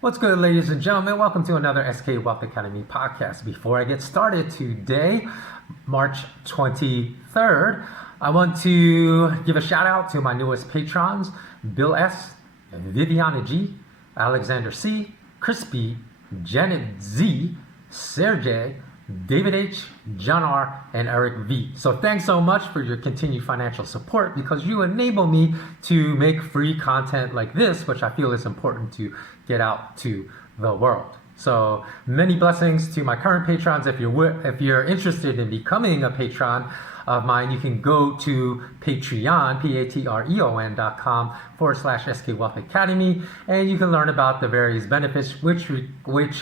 What's good, ladies and gentlemen? Welcome to another SK Wealth Academy podcast. Before I get started today, March 23rd, I want to give a shout out to my newest patrons, Bill S., Viviana G., Alexander C., Crispy, Janet Z., Sergey, David H., John R., and Eric V. So thanks so much for your continued financial support because you enable me to make free content like this, which I feel is important to get out to the world. So many blessings to my current patrons. If you're interested in becoming a patron of mine, you can go to Patreon, patreon.com/SK Wealth Academy, and you can learn about the various benefits, which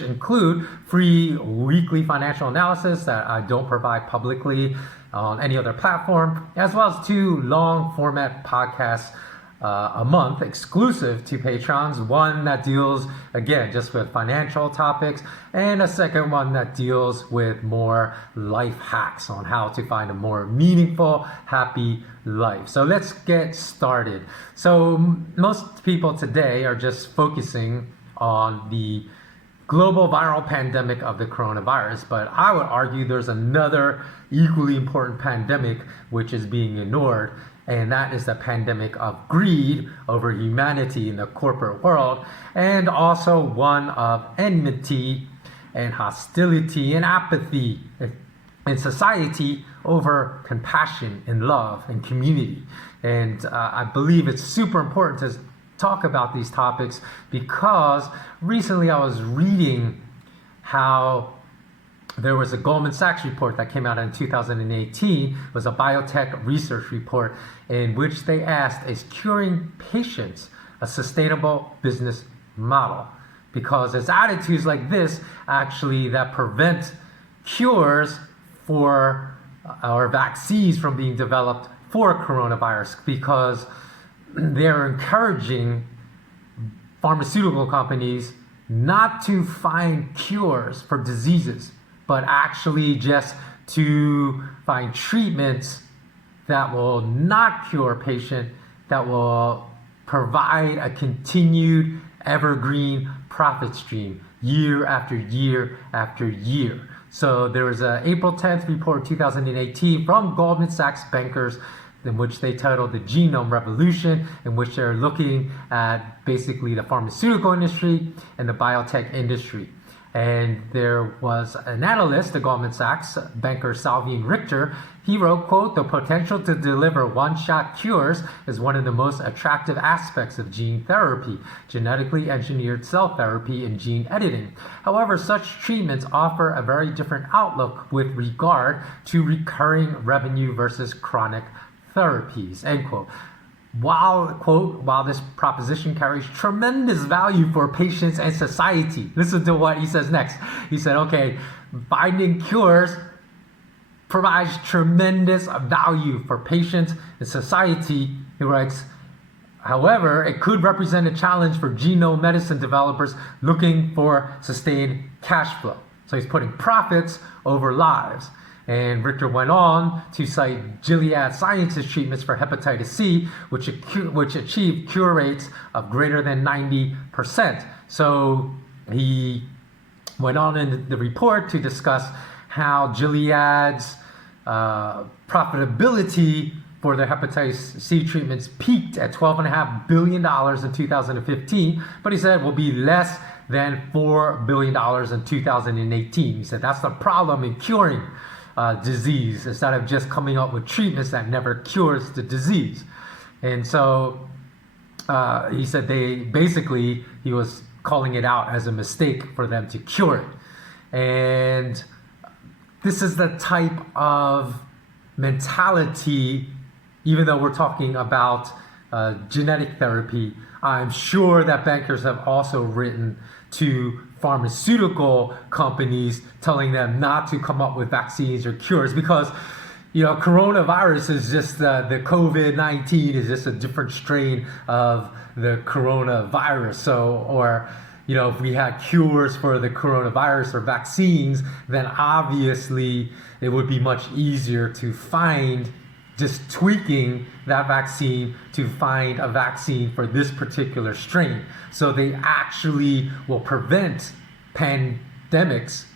include free weekly financial analysis that I don't provide publicly on any other platform, as well as 2 long format podcasts a month exclusive to patrons. One that deals, again, just with financial topics, and a second one that deals with more life hacks on how to find a more meaningful, happy life. So let's get started. So most people today are just focusing on the global viral pandemic of the coronavirus, but I would argue there's another equally important pandemic which is being ignored, and that is the pandemic of greed over humanity in the corporate world, and also one of enmity and hostility and apathy in society over compassion and love and community. And I believe it's super important to talk about these topics because recently I was reading how there was a Goldman Sachs report that came out in 2018. It was a biotech research report in which they asked, is curing patients a sustainable business model? Because it's attitudes like this actually that prevent cures for or vaccines from being developed for coronavirus, because they're encouraging pharmaceutical companies not to find cures for diseases, but actually just to find treatments that will not cure a patient, that will provide a continued evergreen profit stream year after year after year. So there was an April 10th report 2018 from Goldman Sachs bankers in which they titled The Genome Revolution, in which they're looking at basically the pharmaceutical industry and the biotech industry. And there was an analyst at Goldman Sachs, banker Salveen Richter. He wrote, quote, "The potential to deliver one-shot cures is one of the most attractive aspects of gene therapy, genetically engineered cell therapy, and gene editing. However, such treatments offer a very different outlook with regard to recurring revenue versus chronic therapies," end quote. While this proposition carries tremendous value for patients and society. Listen to what he says next. He said, okay, finding cures provides tremendous value for patients and society. He writes, however, it could represent a challenge for genome medicine developers looking for sustained cash flow. So he's putting profits over lives. And Richter went on to cite Gilead Sciences treatments for hepatitis C, which achieved cure rates of greater than 90%. So he went on in the report to discuss how Gilead's profitability for their hepatitis C treatments peaked at $12.5 billion in 2015, but he said will be less than $4 billion in 2018. He said that's the problem in curing disease, instead of just coming up with treatments that never cures the disease. And so he said he was calling it out as a mistake for them to cure it. And this is the type of mentality, even though we're talking about genetic therapy, I'm sure that bankers have also written to pharmaceutical companies telling them not to come up with vaccines or cures, because coronavirus is just the COVID-19 is just a different strain of the coronavirus. So, or if we had cures for the coronavirus or vaccines, then obviously it would be much easier to find just tweaking that vaccine to find a vaccine for this particular strain. So they actually will prevent pandemics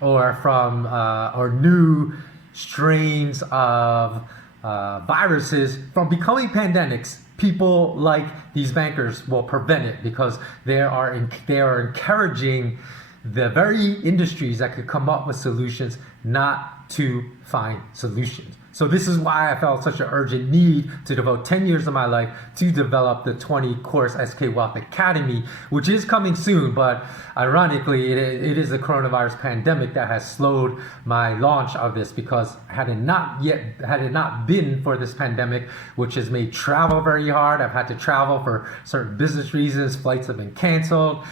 or new strains of viruses from becoming pandemics. People like these bankers will prevent it because they are encouraging the very industries that could come up with solutions not to find solutions. So this is why I felt such an urgent need to devote 10 years of my life to develop the 20-course SK Wealth Academy, which is coming soon, but ironically, it is the coronavirus pandemic that has slowed my launch of this, because had it not been for this pandemic, which has made travel very hard. I've had to travel for certain business reasons. Flights have been canceled.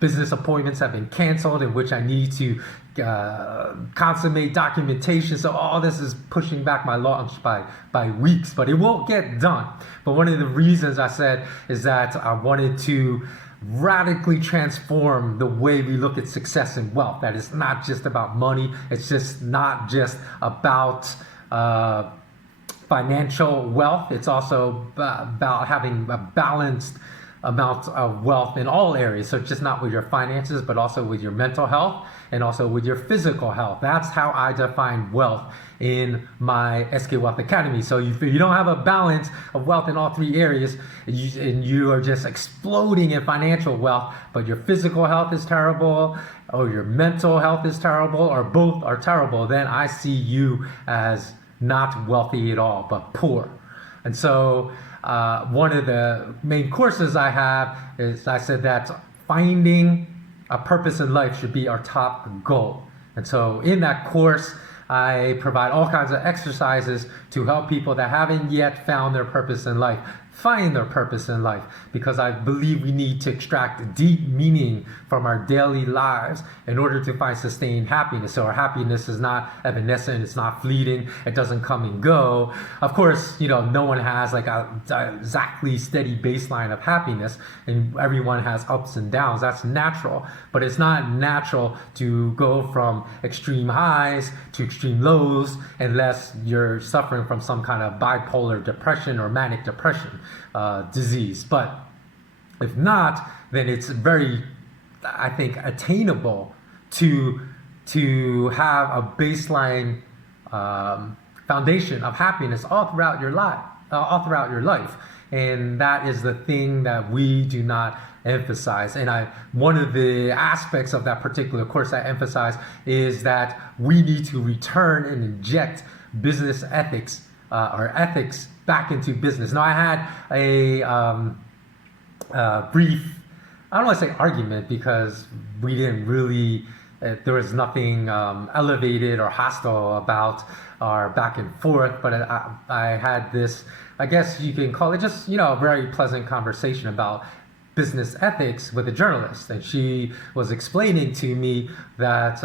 Business appointments have been canceled in which I need to consummate documentation. So all this is pushing back my launch by weeks, but it won't get done. But one of the reasons I said is that I wanted to radically transform the way we look at success and wealth. That it's not just about money. It's just not just about financial wealth. It's also about having a balanced amount of wealth in all areas. So just not with your finances, but also with your mental health and also with your physical health. That's how I define wealth in my SK Wealth Academy. So if you don't have a balance of wealth in all three areas, and you are just exploding in financial wealth, but your physical health is terrible, or your mental health is terrible, or both are terrible, then I see you as not wealthy at all, but poor. And so one of the main courses I have is, I said that finding a purpose in life should be our top goal. And so in that course, I provide all kinds of exercises to help people that haven't yet found their purpose in life find their purpose in life, because I believe we need to extract deep meaning from our daily lives in order to find sustained happiness. So our happiness is not evanescent, it's not fleeting, it doesn't come and go. Of course, no one has like a exactly steady baseline of happiness, and everyone has ups and downs. That's natural, but it's not natural to go from extreme highs to extreme lows unless you're suffering from some kind of bipolar depression or manic depression disease. But if not, then it's very, I think, attainable to have a baseline foundation of happiness all throughout your life. And that is the thing that we do not emphasize. And one of the aspects of that particular course I emphasize is that we need to return and inject business ethics or ethics back into business. Now, I had a brief, I don't want to say argument, because we didn't really, there was nothing elevated or hostile about our back and forth, but I had this, I guess you can call it just, a very pleasant conversation about business ethics with a journalist. And she was explaining to me that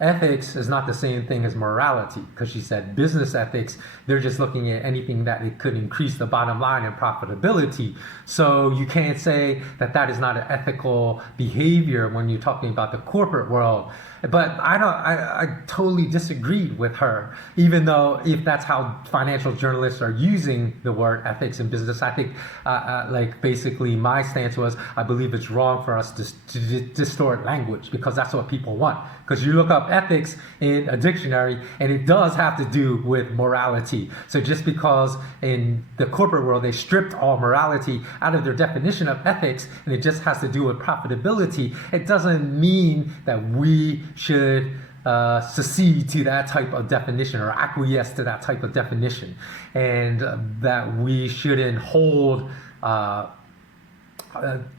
ethics is not the same thing as morality, because she said business ethics, they're just looking at anything that it could increase the bottom line and profitability. So you can't say that that is not an ethical behavior when you're talking about the corporate world. But I totally disagreed with her, even though if that's how financial journalists are using the word ethics in business. I think like basically my stance was, I believe it's wrong for us to distort language, because that's what people want. Because you look up ethics in a dictionary and it does have to do with morality. So just because in the corporate world they stripped all morality out of their definition of ethics and it just has to do with profitability, it doesn't mean that we should secede to that type of definition or acquiesce to that type of definition, and that we shouldn't hold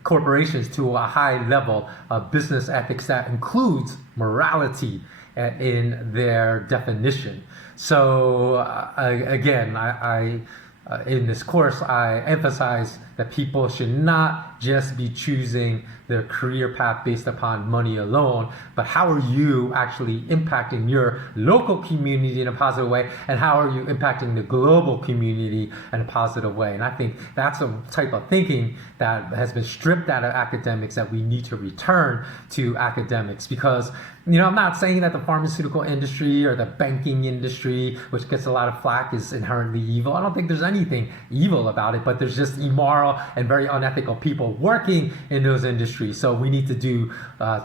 corporations to a high level of business ethics that includes morality in their definition. So again, I in this course, I emphasize that people should not just be choosing the career path based upon money alone, but how are you actually impacting your local community in a positive way, and how are you impacting the global community in a positive way? And I think that's a type of thinking that has been stripped out of academics that we need to return to academics. Because, I'm not saying that the pharmaceutical industry or the banking industry, which gets a lot of flack, is inherently evil. I don't think there's anything evil about it, but there's just immoral and very unethical people working in those industries. So we need to do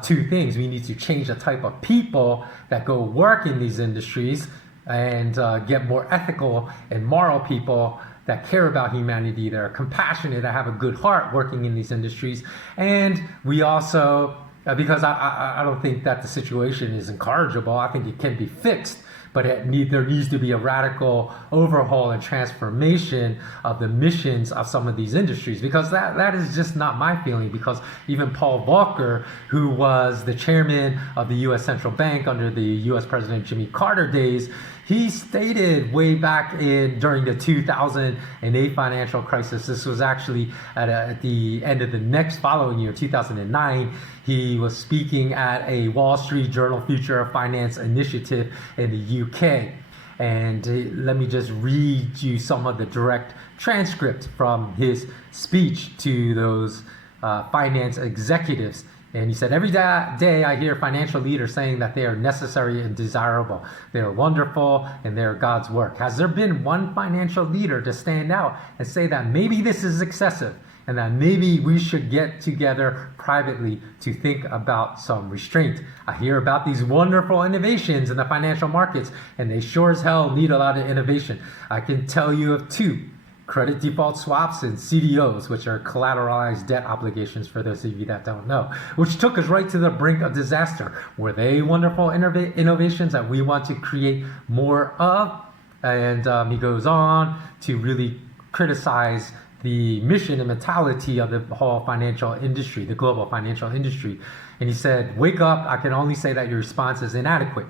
two things. We need to change the type of people that go work in these industries and get more ethical and moral people that care about humanity, that are compassionate, that have a good heart working in these industries. And we also, because I don't think that the situation is incorrigible, I think it can be fixed, but there needs to be a radical overhaul and transformation of the missions of some of these industries, because that is just not my feeling. Because even Paul Volcker, who was the chairman of the U.S. Central Bank under the U.S. President Jimmy Carter days, he stated way back during the 2008 financial crisis, this was actually at the end of the next following year, 2009, he was speaking at a Wall Street Journal Future of Finance initiative in the UK. And let me just read you some of the direct transcript from his speech to those finance executives. And he said, every day I hear financial leaders saying that they are necessary and desirable. They are wonderful and they are God's work. Has there been one financial leader to stand out and say that maybe this is excessive and that maybe we should get together privately to think about some restraint? I hear about these wonderful innovations in the financial markets, and they sure as hell need a lot of innovation. I can tell you of two: credit default swaps and CDOs, which are collateralized debt obligations, for those of you that don't know, which took us right to the brink of disaster. Were they wonderful innovations that we want to create more of? And he goes on to really criticize the mission and mentality of the whole financial industry, the global financial industry. And he said, wake up, I can only say that your response is inadequate.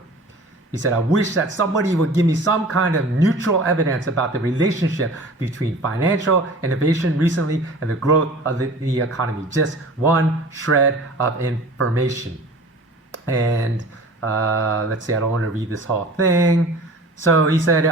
He said, I wish that somebody would give me some kind of neutral evidence about the relationship between financial innovation recently and the growth of the economy. Just one shred of information. And let's see, I don't want to read this whole thing. So he said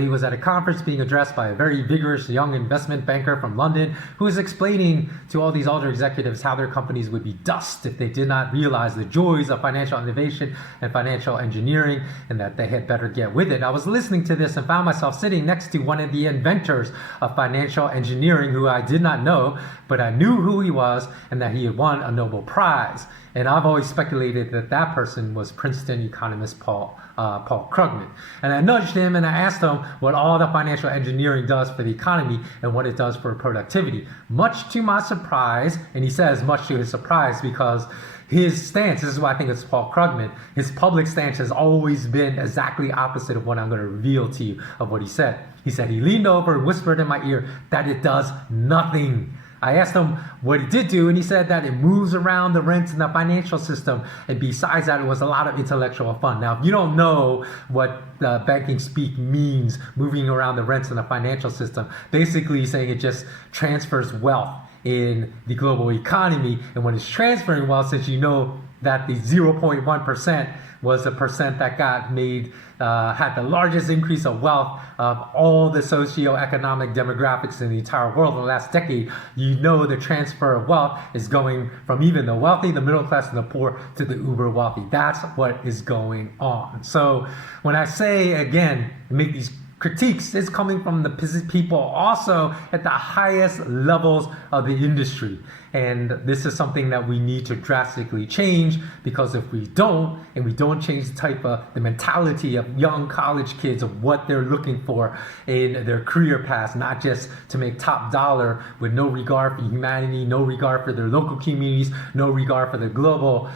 he was at a conference being addressed by a very vigorous young investment banker from London who was explaining to all these older executives how their companies would be dust if they did not realize the joys of financial innovation and financial engineering, and that they had better get with it. I was listening to this and found myself sitting next to one of the inventors of financial engineering, who I did not know, but I knew who he was and that he had won a Nobel Prize. And I've always speculated that that person was Princeton economist Paul Krugman. And I nudged him and I asked him what all the financial engineering does for the economy and what it does for productivity. Much to my surprise, and he says much to his surprise because his stance, this is why I think it's Paul Krugman, his public stance has always been exactly opposite of what I'm going to reveal to you of what he said. He said he leaned over and whispered in my ear that it does nothing. I asked him what it did do, and he said that it moves around the rents in the financial system, and besides that, it was a lot of intellectual fun. Now, if you don't know what banking speak means, moving around the rents in the financial system, basically saying it just transfers wealth in the global economy, and when it's transferring wealth, since you know that the 0.1% was the percent that got made, had the largest increase of wealth of all the socioeconomic demographics in the entire world in the last decade, you know the transfer of wealth is going from even the wealthy, the middle class, and the poor to the uber wealthy. That's what is going on. So when I say, again, make these critiques, is coming from the people also at the highest levels of the industry. And this is something that we need to drastically change, because if we don't, and we don't change the mentality of young college kids of what they're looking for in their career paths, not just to make top dollar with no regard for humanity, no regard for their local communities, no regard for the global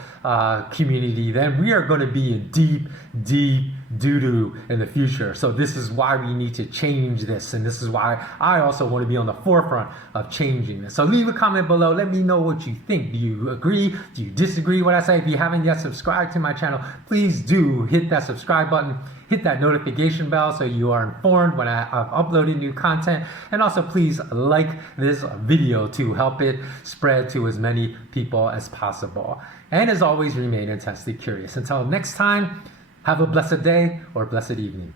community, then we are going to be in deep, deep due to in the future. So this is why we need to change this, and this is why I also want to be on the forefront of changing this. So leave a comment below. Let me know what you think. Do you agree? Do you disagree with what I say? If you haven't yet subscribed to my channel, please do hit that subscribe button. Hit that notification bell so you are informed when I've uploaded new content. And also please like this video to help it spread to as many people as possible. And as always, remain intensely curious. Until next time, have a blessed day or blessed evening.